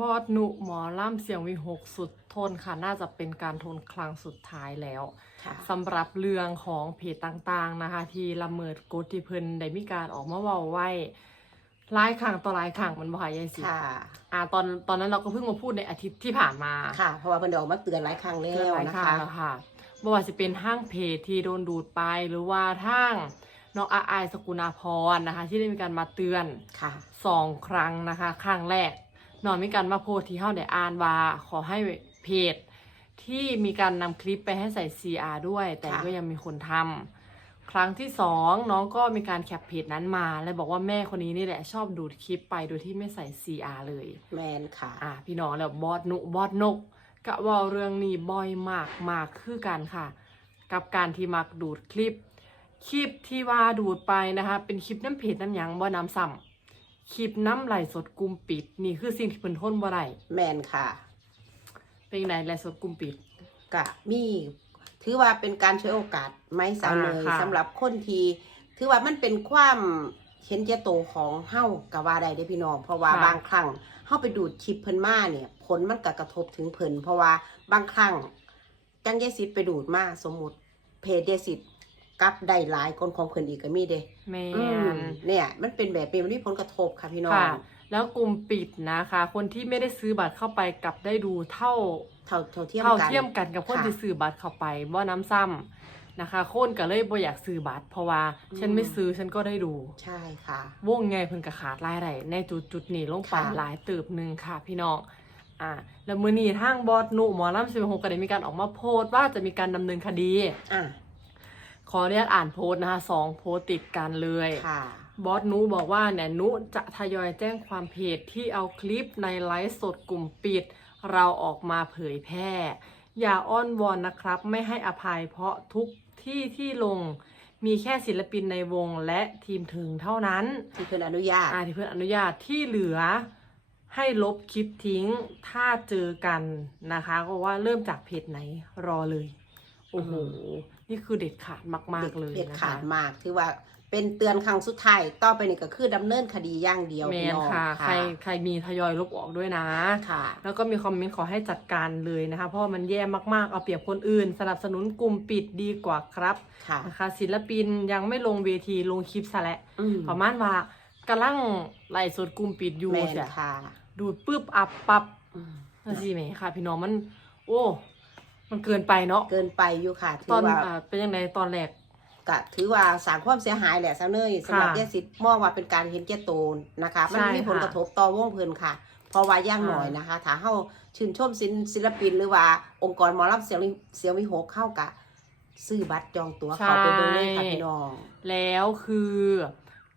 บอสหนุหมอล่ำเสียงวิหกสุดทนค่ะ น่าจะเป็นการทนครั้งสุดท้ายแล้วค่ะสำหรับเรื่องของเพจต่างๆนะคะ ที่ละเมิดกฎที่เพิ่นได้มีการออกมาเว้าไว้หลายครั้งต่อหลายครั้งมันบ่ค่ะยายสิค่ะอ่าตอนตอนนั้นเราก็เพิ่งมาพูดในอาทิตย์ที่ผ่านมาค่ะ เพราะว่าเพิ่นได้ออกมาเตือนหลายครั้งแล้เกินวหลายนะครั้คะงแล้วค่ะบ่ว่าจะเป็นห้างเพจที่โดนดูดไปหรือว่าทางน้องอาอายสกุณาพรนะคะ ที่ได้มีการมาเตือนค่ะ สองครั้งนะคะ ครั้งแรก นอนมีการมาโพสต์ที่เฮาได้อ่านว่าขอให้เพจที่มีการนำคลิปไปให้ใส่ CR ด้วย แต่ค่ะก็ยังมีคนทำครั้งที่สองน้องก็มีการแคปเพจนั้นมา และบอกว่าแม่คนนี้นี่แหละชอบดูดคลิปไปโดยที่ไม่ใส่ CR เลย แมนค่ะ อะพี่น้องแล้วบอดนุบอดนกกะเว่าเรื่องนี้บ่อยมากมากคือกันค่ะ กับการที่มักดูดคลิป คลิปที่ว่าดูดไปนะคะ เป็นคลิปน้ำเพจน้ำหยังบ่น้ำซ้ำ คลิปน้ำไหลสดกลุ่มปิด นี่คือสิ่งที่เพิ่นทนบ่ได้แมนค่ะเป็นไงไหลสดกลุ่มปิด กะมีถือว่าเป็นการช่วยโอกาสไหม้สาวเนยอ่าค่ะ สำหรับคนที่ถือว่ามันเป็นความเห็นแก่ตัวของเฮากะว่าได้เด้อพี่น้องเพราะว่าบางครั้งเฮาไปดูดคลิปเพิ่นมาเนี่ยผลมันก็กระทบถึงเพิ่นเพราะว่าบางครั้งจังยายสิทธิ์ไปดูดมาสมมุติเพจยายสิทธิ์ กลับได้หลายคนของเพิ่นอีกก็มีเด้แม่อืมนเนี่ย มันเป็นแบบนี้มันมีผลกระทบค่ะพี่น้อง ค่ะ แล้วกลุ่มปิดนะคะ คนที่ไม่ได้ซื้อบัตรเข้าไปกลับได้ดูเท่า เท่าเท่าเทียมเท่ากัน เทียมกันกับคนค่ะที่ซื้อบัตรเข้าไปบ่น้ำซ้ำนะคะคนก็เลยบ่อยากซื้อบัตร เพราะว่าอืม ฉันไม่ซื้อฉันก็ได้ดู ใช่ค่ะ วงไงเพิ่นก็ขาดรายได้ในจุดจุดๆนี้ลงไปค่ะ หลายเติบหนึ่งค่ะพี่น้องอ่าแล้วมื้อนี้ทางบอสหนุหมอลำ16ก็ได้มีการออกมาโพสต์ว่าจะมีการดำเนินคดี อะ ขออนุญาตอ่านโพสต์นะคะสองโพสต์ติดกันเลยค่ะบอสนุบอกว่าเนี่ยนุจะทยอยแจ้งความเพจที่เอาคลิปในไลฟ์สดกลุ่มปิด เราออกมาเผยแพร่ อย่าอ้อนวอนนะครับ ไม่ให้อภัยเพราะทุกที่ที่ลงมีแค่ศิลปินในวงและทีมถึงเท่านั้นที่เพิ่นอนุญาตอาที่เพื่อนอนุญาตที่เหลือให้ลบคลิปทิ้งถ้าเจอกันนะคะ ก็ว่าเริ่มจากเพจไหนรอเลย โอ้โหนี่คือเด็ดขาดมาก ๆ เลยเด็ดนะขาคะดมากถือว่าเป็นเตือนครั้งสุดท้ายต่อไปนี่ก็คือดำเนินคดีอย่างเดียวแมพี่นน้องค่ะ ใครใครมีทยอยลบออกด้วยนะค่ะ แล้วก็มีคอมเมนต์ขอให้จัดการเลยนะคะ เพราะว่ามันแย่มากๆ เอาเปรียบคนอื่น สนับสนุนกลุ่มปิดดีกว่าครับค่ะนะคะ ศิลปินยังไม่ลงเวทีลงคลิปซะและอืมประมาณว่ากำลังไล่สดกลุ่มปิดอยู่แมนเสียค่ะดูดปึ๊บอับปับอืมนั่นสิแหมค่ะ พี่น้องมัน โอ้ มันเกินไปเนาะเกินไปอยู่ค่ะถืตออนว่าอ่าเป็นยังไงตอนแรก ก็ถือว่าสร้างความเสียหายแหละสาวเนยสำหรับค่ะแยสิทธิ์มองว่าเป็นการเห็นแก่ตัวนะคะ มันใช่มีผลค่ะกระทบต่อวงเพลินค่ะ เพราะว่าอย่างค่ะหน่อยนะคะ ถ้าเฮาชื่นชมศิลศิลปินหรือว่าองค์กรหมอลำเสียงเสียงวิหกเข้ากะซื้อบัตรจองตั๋วเข้าไปเบิ่งเลยค่ะพี่น้อง แล้วคือ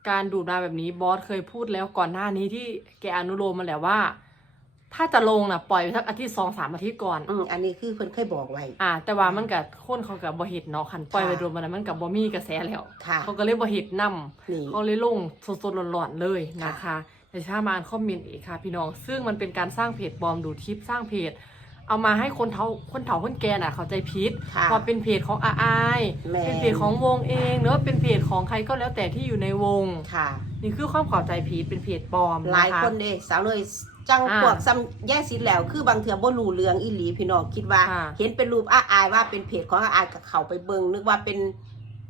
การดูดมาแบบนี้บอสเคยพูดแล้วก่อนหน้านี้ที่แกอนุโลมมาแล้วว่า ถ้าจะลงนะปล่อยไปสักอาทิตย์สองสามอาทิตย์ก่อน อืมอันนี้คือเพิ่นเคยบอกไว้ อ่า แต่ว่ามันกับคนเขากับบอเห็ดเนาะคันปล่อยค่ะไปโดนมันนั้นมันกับบอมีกระแสแล้ว ค่ะ เขาก็เลยบอเห็ดนำนี่ เขาเลยลงสดๆร้อนๆเลยนะคะแต่ถ้ามาอ่านคอมเมนต์อีกค่ะ พี่น้อง ซึ่งมันเป็นการสร้างเพจปลอมดูดคลิปสร้างเพจ เอามาให้คนเฒ่าคนเฒ่าคนแก่น่ะ เข้าใจผิดค่ะ ว่าเป็นเพจของอาอายแม่ เป็นเพจของวงเองหรือว่าเป็นเพจของใครก็แล้วแต่ที่อยู่ในวง ค่ะ นี่คือความเข้าใจผิดเป็นเพจปลอมหลายะะคนเด้สาวเลย จังอ่าพวกซ้ำแย่สิแล้ว คือบางเทื่อบ่รู้เรื่องอีหลีพี่น้องคิดว่าค่ะเห็นเป็นรูปอาอายว่าเป็นเพจของอาอายก็เข้าไปเบิ่งนึกว่าเป็น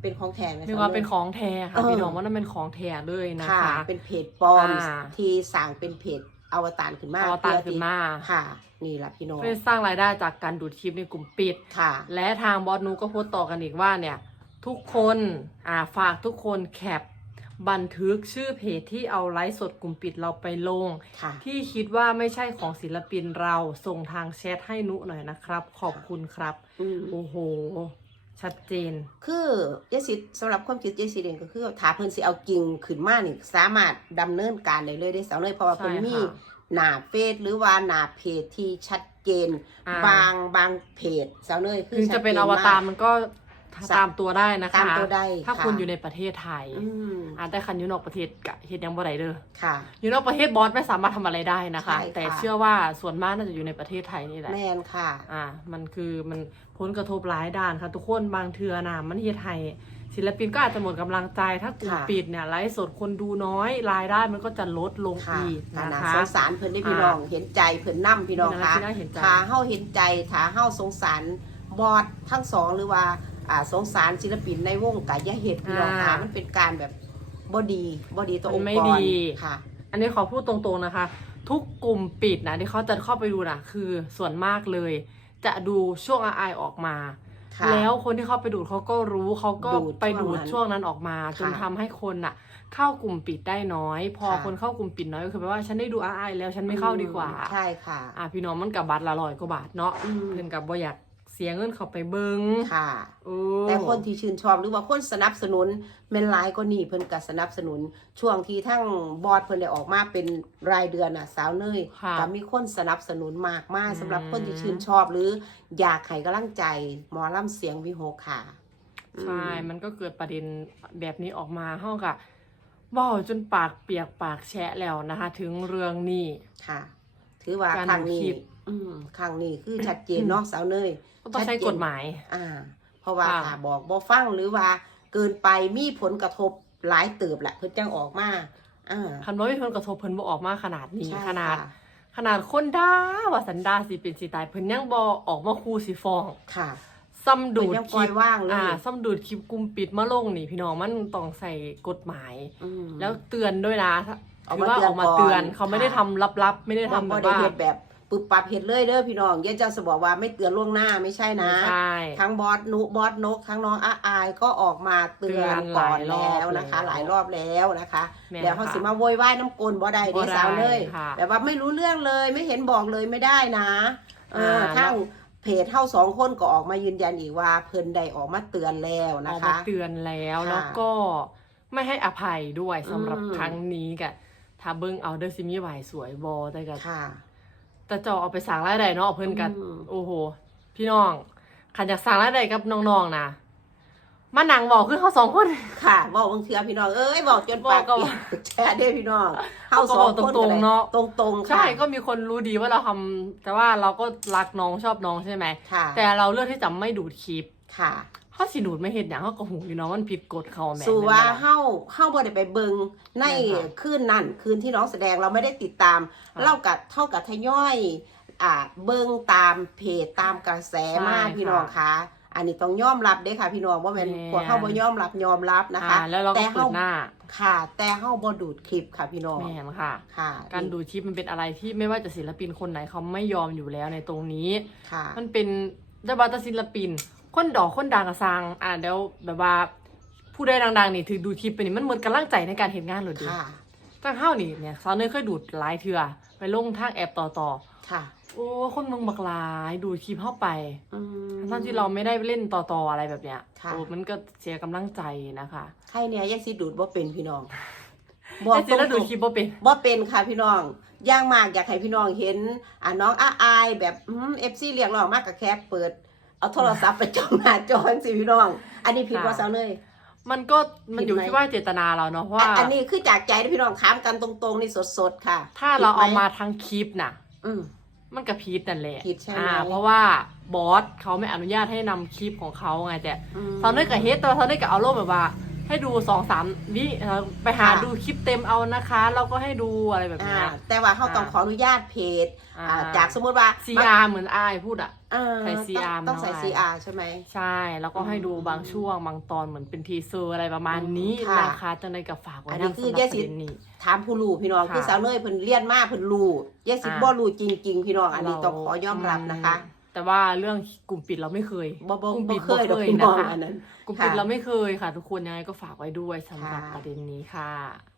เป็นของแท้ไหมนึกว่าเป็นของแท้ค่ะ เออ พี่น้องว่านั่นเป็นของแท้เลยนะค่ะ คะ เป็นเพจปลอมอ่า ที่สร้างเป็นเพจอวตารขึ้นมาอวตารขึ้นมาเพื่อที่ค่ะ นี่ล่ะพี่น้องเพื่อสร้างรายได้จากการดูดคลิปในกลุ่มปิด ค่ะ และทางบอสนูก็โพสต์ต่อกันอีกว่าเนี่ย ทุกคนอ่าฝากทุกคนแคป บันทึกชื่อเพจที่เอาไลฟ์สดกลุ่มปิดเราไปลงค่ะที่คิดว่าไม่ใช่ของศิลปินเราส่งทางแชทให้นุหน่อยนะครับ ขอบคุณครับอืมโอ้โห ชัดเจน คือเยสิสำหรับความคิดเยสิเองก็คือถ้าเพิ่นสิเอากิ่งขึ้นมานี่สามารถดำเนินการได้เลยได้สาวเลยเพราะว่าใช่เพิ่นมีค่ะหน้าเฟซหรือว่าหน้าเพจที่ชัดเจนอ่าบางบางเพจสาวเนยคือถึงจะเป็นชัอดวจตารมกมันก็ ตามตัวได้นะคะ ตามตัวได้ถ้าค่ะ คุณอยู่ในประเทศไทย อืมอ่าแต่คันอยู่นอกประเทศกะเฮ็ดยังบ่ได้เด้อค่ะ อยู่นอกประเทศบอสไม่สามารถทำอะไรได้นะคะ ใช่ค่ะ แต่เชื่อว่าส่วนมากน่าจะอยู่ในประเทศไทยนี่แหละ แมนค่ะ อ่า มันคือมันผลกระทบหลายด้านค่ะ ทุกคนบางเทือนะมันเฮ็ดให้ศิลปินก็อาจจะหมดกำลังใจ ถ้ากลุ่มค่ะ ปิดเนี่ยไลฟ์สดคนดูน้อยรายได้มันก็จะลดลงค่ะอีกขนะนาดคะสงสารเพิ่นได้พี่น้อง เห็นใจเพิ่นนํพี่น้องเป็นอะไรคะที่น่าเห็นใจถ้าเฮาเห็นใจถ้าเฮาสงสารบอดทั้งสองหรือว่า อ่าสงสารศิลปินในวงกายาเฮ็ดพี่น้องคะมันเป็นการแบบบ่ดีบ่ดีต่อองค์กรค่ะ อันนี้ขอพูดตรงๆนะคะ ทุกกลุ่มปิดนะที่เขาจะเข้าไปดูนะคือส่วนมากเลย จะดูช่วงอายออกมา ค่ะ แล้วคนที่เข้าไปดูดเขาก็รู้เขาก็ดูดไปดูดช่ช่ววงงนั้นั้นนออกมาจนค่ะทำให้คนน่ะ เข้ากลุ่มปิดได้น้อย พอค่ะ คนเข้ากลุ่มปิดน้อยก็คือแปลว่าฉันได้ดูอายแล้วฉันไม่เข้าดีกว่า ใช่ค่ะ อะพี่น้องมันกับบัตรละร้อยกว่าบาทเนาะอืม เพิ่นกับบ่อยาก เสียเงินเข้าไปเบิงค่ะ โอ้แต่คนที่ชื่นชอบหรือว่าคนสนับสนุนเมนไลน์ก็นี่เพิ่นก็สนับสนุน ช่วงที่ทั้งบอร์ดเพิ่นได้ออกมาเป็นรายเดือนน่ะสาวเนยค่ะก็มีคนสนับสนุนมากมากอืมสำหรับคนที่ชื่นชอบหรือ อยากให้กำลังใจหมอลำเสียงวิหกค่ะ ใช่อืมมันก็เกิดประเด็นแบบนี้ออกมาเฮากะเว้าจนปากเปียกปากแฉะแล้วนะคะ ถึงเรื่องนี้ค่ะ ถือว่าการครั้งนี้คลิป อืมครั้งนี้คือชัดเจนเนาะสาวเนยก็ต้องใช้กฎหมาย อ่า เพราะว่าค่ะ ถ้าบอกบ่ฟังหรือว่า เกินไปมีผลกระทบหลายเติบแหละเพิ่นจังออกมาอ่าคันว่ามีผลกระทบเพิ่นบ่ออกมาขนาดนี้ใช่ขนาด ค่ะขนาดคนด่าว่าสันดาสิเป็นสิตายเพิ่นยังบ่ออกมาคูสิฟ้องค่ะซ้ำดูดเพิ่นยังคปล่ลิอยปว่างเลยอ่าซ้ำดูดคลิปกลุ่มปิดมาลงนี่พี่น้องมันต้องใส่กฎหมาย อืม แล้วเตือนด้วยนะออกถือมาว่าเตือนออกมาเตือนก่อนเขาไม่ได้ค่ะทำลับๆ ไม่ได้บ่ทำแบบ่บได้ว่า เฮ็ดแบบ ปึบปับเฮ็ดเลยเด้อพี่น้องอย่าจะสบอกว่าไม่เตือนล่วงหน้าไม่ใช่นะไม่ใช่ ทั้งบอสนุบอสนก ทั้งน้องอาอายก็ออกมาเตือนเตือนก่อนหลายรอบแล้วนะคะแล้วหลายรอบแล้วนะคะแม่นแล้วเขาค่ะสิมาโวยวายน้ำกลบ่ได้บ่เด้ได้สาวเลยค่ะแบบว่าไม่รู้เรื่องเลยไม่เห็นบอกเลยไม่ได้นะเอออ่าทั้งเพจเท่าสองคนก็ออกมายืนยันอีกว่าเพิ่นได้ออกมาเตือนแล้วอนะอกคะมาเตือนแล้วค่ะแล้วก็ไม่ให้อภัยด้วยสำหรับอืมครั้งนี้กะถ้าเบิ่งเอาเดอร์ซิมีไหวสวยบอแต่กะค่ะ แต่เจอเอาไปสั่งรายได้เนาะเพิ่นกันอืม โอ้โห พี่น้องขันอยากสั่งรายได้กับน้องๆนะมานั่งบอกคือเขาสองคน ค่ะบอกบางเทือพี่น้องเอ้ยบอกจนปากบอกก็เปียกแช่ได้พี่น้องเขาก็บอกตรงๆเนาะ ตรงตรงๆค่ะใช่ก็มีคนรู้ดีว่าเราทำแต่ว่าเราก็รักน้องชอบน้องใช่ไหม ค่ะแต่เราเลือกที่จะไม่ดูดคลิป ค่ะ เขาสิดูดไม่เห็นอย่างเขาก็หูอยู่เนาะมันผิดกฎเขาแหม่สู่ว่าแม่นบ่ล่ะ เฮาเฮาบ่ได้ไปเบิงในใช่ค่ะคืนนั้นคืนที่น้องแสดงเราไม่ได้ติดตาม ค่ะเล่ากับเท่ากับทยอยอ่าเบิงตามเพจตามกระแสใช่มากพี่น้องค่ะคะอันนี้ต้องยอมรับเด้อค่ะ พี่น้องว่าแม่นแม่น พวกเฮาบ่ยอมรับยอมรับนะคะ อ่าแล้วเราก็แต่เปิดหน้าค่ะ แต่เฮาบ่ดูดคลิปค่ะพี่น้องแม่นค่ะ ค่ะการดูดคลิปมันเป็นอะไรที่ไม่ว่าจะศิลปินคนไหนเขาไม่ยอมอยู่แล้วในตรงนี้ ค่ะ มันเป็นดาบาตศิลปิน คนดอกคนดังกระซังอ่าเดี๋ยวแบบว่าผู้ได้ดังๆนี่ถือดูคลิปไปนี่มันเหมือนกำลังใจในการเห็นงานเลยดิค่ะ ตั้งเฮ้านี่เนี่ยสาวเนยเคยดูดหลายเถื่อไปลงทางแอปต่อต่อค่ะๆโอ้คนเมึงบักหลายดูดคลิปเข้าไป อืม ทั้งที่เราไม่ได้เล่นต่อต่ออะไรแบบเนี้ยค่ะ โอ้มันก็เสียกำลังใจนะคะใครเนี่ยยายสิดูดบ่เป็นพี่น้องแต่จริงแล้วดูดคลิปบ่เป็น บ่เป็นค่ะพี่น้องย่างมากอยากให้พี่น้องเห็นอ่าน้องอาอายแบบอืม FC เรียกร้องมากกับแค่เปิด เอาโทรศัพท์ไปจ้องหน้าจอจังสิพี่น้อง อันนี้ผิดค่ะว่าเซาเลย มันก็มันอยู่ผิดไหมที่ว่าเจตนาเราเนาะอัว่านอันนี้คือจากใจนะพี่น้องถามกันตรงๆนี่สดๆค่ะ ถ้าเราเอาผิดไหมาทั้งคลิปน่ะ อืมมันกับพีทนั่นแหละผิดใช่ไหมอ่าเพราะว่าบอสเขาไม่อนุญาตให้นำคลิปของเขาไงแต่อืมตอนนี้กับเฮดแต่ว่าตอนนี้กับเอาโลกแบบว่า ให้ดูสองสามวิเอ่อไปหาค่ะดูคลิปเต็มเอานะคะ เราก็ให้ดูอะไรแบบอ่าเนี้ยแต่ว่าเขาต้องอ่าขออนุญาตเพจอ่าอ่าจากสมมติว่าซีอาร์เหมือนอายพูดอะอ่าใส่ CR ต้องต้องใส่หน่อย CR ใช่ไหมใช่ แล้วก็ให้ดูอืมบางช่วงบางตอนเหมือนเป็นทีเซอร์อะไรประมาณนี้ค่ะนะคะจังในกับฝากไว้อันนี้นะคือสำหรับแยปกสิระเด็นนี้ถามผู้รู้พี่น้องค่ะคือสาวเนยเพิ่นเรียนมาเพิ่นรู้ยายสิอ่าบ่รู้จริง ๆ พี่น้องอันนี้ต้องขอยอมรับนะคะอืม แต่ว่าเรื่องกลุ่มปิดเราไม่เคยบ่บ่กลุ่มบ่ปิดเคยดอกพี่น้องอันนั้นกลุ่มปิดค่ะเราไม่เคยค่ะ ทุกคนยังไงก็ฝากไว้ด้วยสำหรับค่ะประเด็นนี้ค่ะ